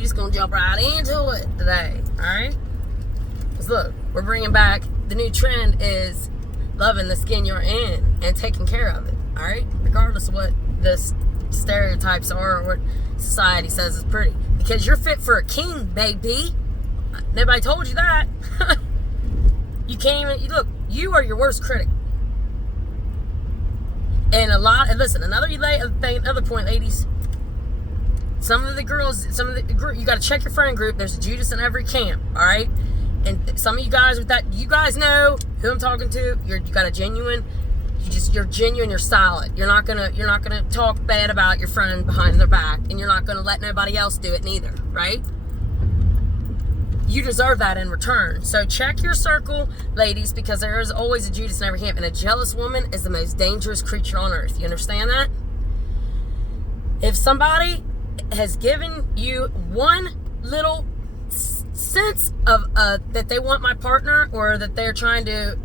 We're just going to jump right into it today, all right? Because look, we're bringing back, the new trend is loving the skin you're in and taking care of it, all right? Regardless of what the stereotypes are or what society says is pretty. Because you're fit for a king, baby. Nobody told you that. You can't even, look, you are your worst critic. And listen, another point, ladies. Some of the girls, you got to check your friend group. There's a Judas in every camp, all right? And some of you guys with that, you guys know who I'm talking to. You got a genuine, you're genuine, you're solid. You're not gonna talk bad about your friend behind their back, and you're not gonna let nobody else do it neither, right? You deserve that in return. So check your circle, ladies, because there is always a Judas in every camp, and a jealous woman is the most dangerous creature on earth. You understand that? If somebody has given you one little sense of that they want my partner, or that they're trying to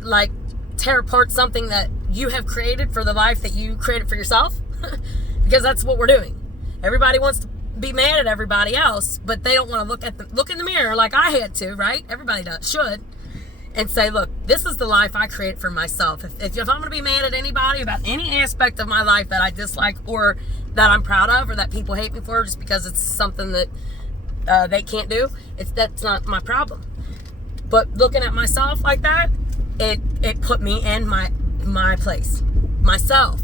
like tear apart something that you have created for the life that you created for yourself, because that's what we're doing. Everybody wants to be mad at everybody else, but they don't want to look in the mirror like I had to, right? Everybody should, and say, look, this is the life I create for myself. If I'm going to be mad at anybody about any aspect of my life that I dislike, or that I'm proud of, or that people hate me for just because it's something that they can't do, that's not my problem. But looking at myself like that, it put me in my place, myself.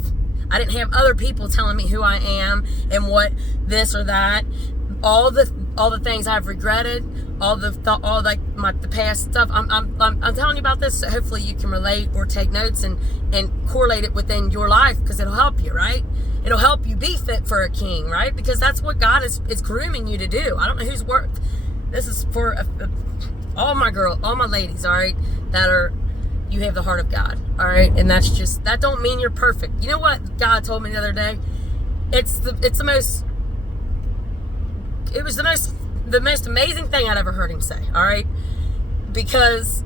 I didn't have other people telling me who I am and what this or that. All the things I've regretted, the past stuff. I'm telling you about this, so hopefully you can relate or take notes and correlate it within your life, because it'll help you, right? It'll help you be fit for a king, right? Because that's what God is grooming you to do. I don't know whose work this is for. All my ladies, all right, you have the heart of God, all right? And that don't mean you're perfect. You know what God told me the other day? It was the most amazing thing I'd ever heard him say, all right? Because,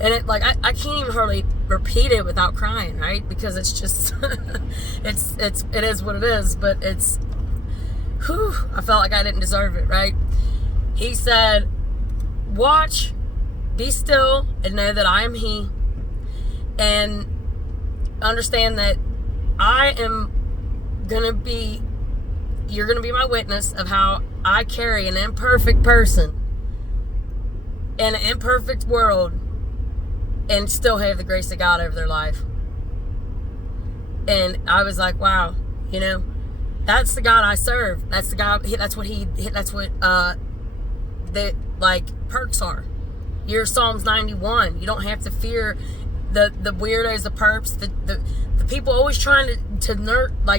and I can't even hardly repeat it without crying, right? Because it's just, it is what it is, but I felt like I didn't deserve it, right? He said, watch, be still, and know that I am He, and understand that you're going to be my witness of how I carry an imperfect person in an imperfect world and still have the grace of God over their life. And I was like, wow, that's the God I serve. That's the God, that's what the perks are. You're Psalms 91. You don't have to fear the weirdos, the perps, the people always trying to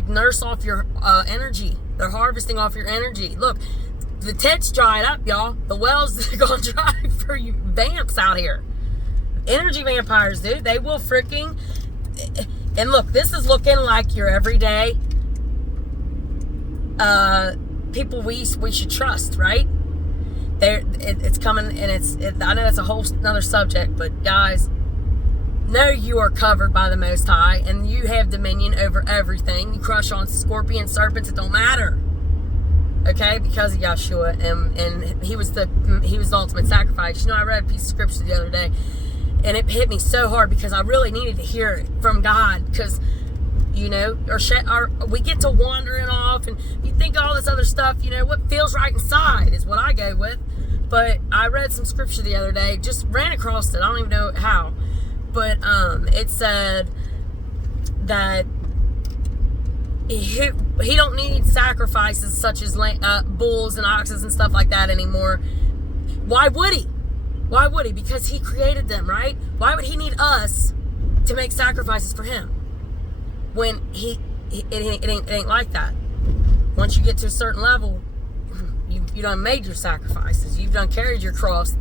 nurse off your energy. They're harvesting off your energy. Look, the tit's dried up, y'all. The wells are gonna dry for you vamps out here. Energy vampires, dude. They will freaking. And look, this is looking like your everyday people we should trust, right? It's coming, and I know it's a whole another subject, but guys, know you are covered by the Most High, and you have dominion over everything. You crush on scorpions, serpents, it don't matter, okay? Because of Yeshua, and he was the ultimate sacrifice. I read a piece of scripture the other day, and it hit me so hard because I really needed to hear it from God, because we get to wandering off, and you think all this other stuff, what feels right inside is what I go with. But I read some scripture the other day, just ran across it, I don't even know how, but it said that he don't need sacrifices such as bulls and oxes and stuff like that anymore. Why would he? Because he created them, right? Why would he need us to make sacrifices for him when it ain't like that? Once you get to a certain level, you done made your sacrifices. You've done carried your cross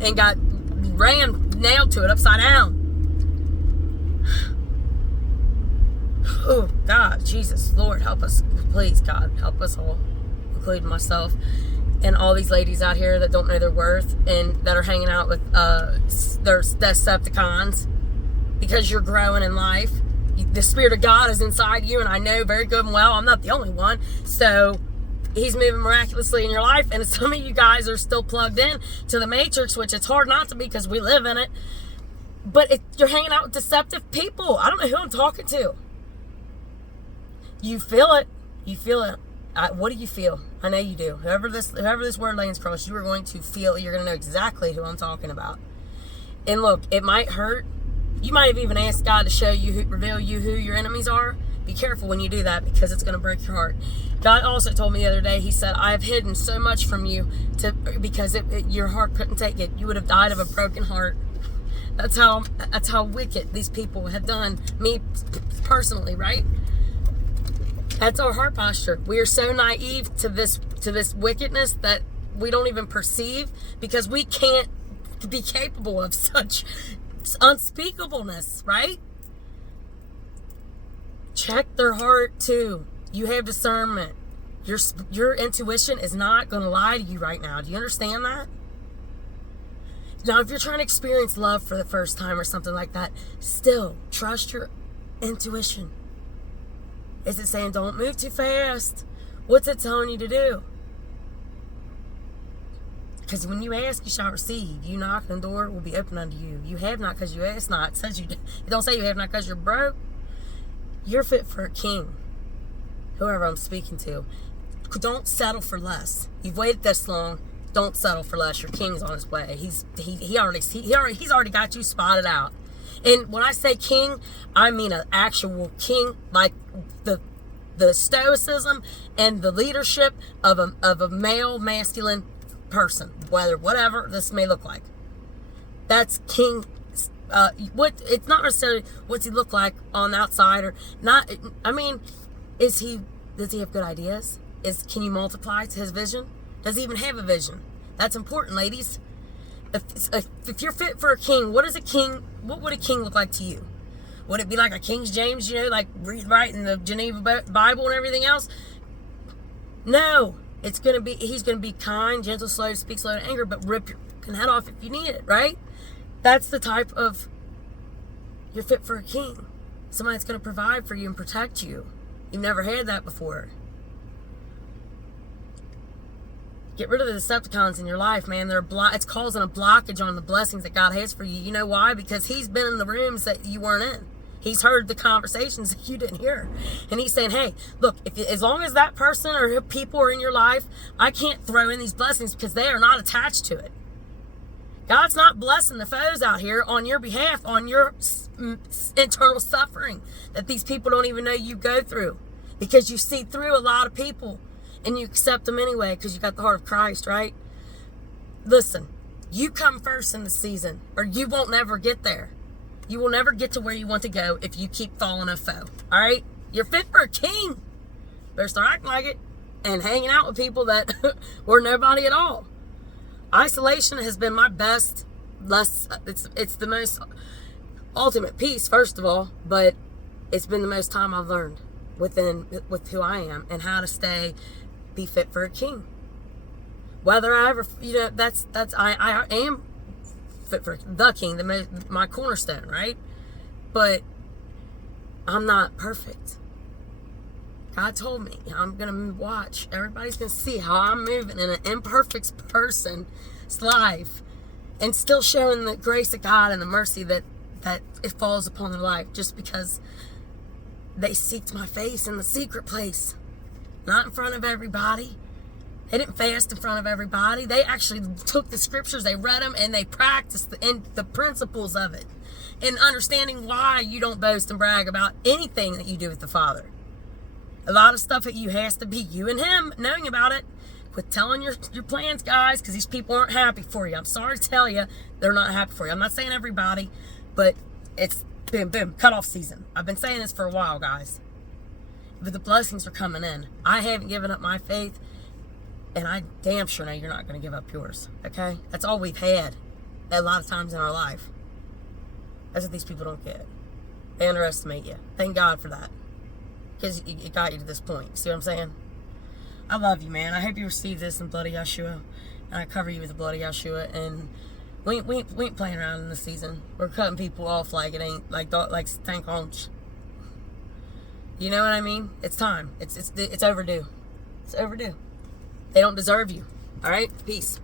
and got nailed to it upside down. Oh, God, Jesus, Lord, help us. Please, God, help us all, including myself, and all these ladies out here that don't know their worth and that are hanging out with their Decepticons, because you're growing in life. The Spirit of God is inside you, and I know very good and well I'm not the only one. So He's moving miraculously in your life, and some of you guys are still plugged in to the matrix, which it's hard not to be because we live in it. But you're hanging out with deceptive people. I don't know who I'm talking to. You feel it. You feel it. What do you feel? I know you do. Whoever this word lands across, you are going to feel. You're going to know exactly who I'm talking about. And look, it might hurt. You might have even asked God to show you, reveal you who your enemies are. Be careful when you do that, because it's going to break your heart. God also told me the other day, he said, I have hidden so much from you because your heart couldn't take it. You would have died of a broken heart. That's how wicked these people have done me personally, right? That's our heart posture. We are so naive to this wickedness that we don't even perceive, because we can't be capable of such unspeakableness, right? Check their heart too. You have discernment. Your intuition is not going to lie to you right now. Do you understand that? Now, if you're trying to experience love for the first time or something like that, still trust your intuition. Is it saying don't move too fast? What's it telling you to do? Because when you ask, you shall receive. You knock, and the door will be open unto you. You have not because you ask not. It says it don't say you have not because you're broke. You're fit for a king. Whoever I'm speaking to. Don't settle for less. You've waited this long. Don't settle for less. Your king's on his way. He's already got you spotted out. And when I say king, I mean an actual king, like the stoicism and the leadership of a male, masculine person, whatever this may look like. That's king. It's not necessarily what's he look like on the outside or not. I mean, does he have good ideas? Can you multiply to his vision? Does he even have a vision? That's important, ladies. If you're fit for a king, what would a king look like to you? Would it be like a King James, like right in the Geneva Bible and everything else? No. He's going to be kind, gentle, slow to speak, slow to anger, but rip your head off if you need it, right? That's the type of, you're fit for a king. Somebody that's going to provide for you and protect you. You've never had that before. Get rid of the Decepticons in your life, man. It's causing a blockage on the blessings that God has for you. You know why? Because he's been in the rooms that you weren't in. He's heard the conversations that you didn't hear. And he's saying, hey, look, as long as that person or people are in your life, I can't throw in these blessings because they are not attached to it. God's not blessing the foes out here on your behalf, on your internal suffering that these people don't even know you go through, because you see through a lot of people and you accept them anyway because you got the heart of Christ, right? Listen, you come first in the season or you won't never get there. You will never get to where you want to go if you keep following a foe, all right? You're fit for a king. Better start acting like it and hanging out with people that were nobody at all. Isolation has been my best. It's the most ultimate peace, first of all, but it's been the most time I've learned with who I am and how to be fit for a king. Whether I ever, I am fit for the king, my cornerstone, right? But I'm not perfect. God told me I'm gonna watch. Everybody's gonna see how I'm moving in an imperfect person's life, and still showing the grace of God and the mercy that it falls upon their life, just because they seeked my face in the secret place, not in front of everybody. They didn't fast in front of everybody. They actually took the scriptures, they read them, and they practiced the principles of it, and understanding why you don't boast and brag about anything that you do with the Father. A lot of stuff that you has to be you and him knowing about it. Quit telling your plans, guys, because these people aren't happy for you. I'm sorry to tell you, they're not happy for you. I'm not saying everybody, but it's boom, cutoff season. I've been saying this for a while, guys. But the blessings are coming in. I haven't given up my faith, and I damn sure know you're not going to give up yours, okay? That's all we've had a lot of times in our life. That's what these people don't get. They underestimate you. Thank God for that. Because it got you to this point. See what I'm saying? I love you, man. I hope you receive this in the blood of Yeshua. And I cover you with the blood of Yeshua. And we ain't playing around in this season. We're cutting people off like it ain't like stank homes. You know what I mean? It's time. It's overdue. It's overdue. They don't deserve you. All right? Peace.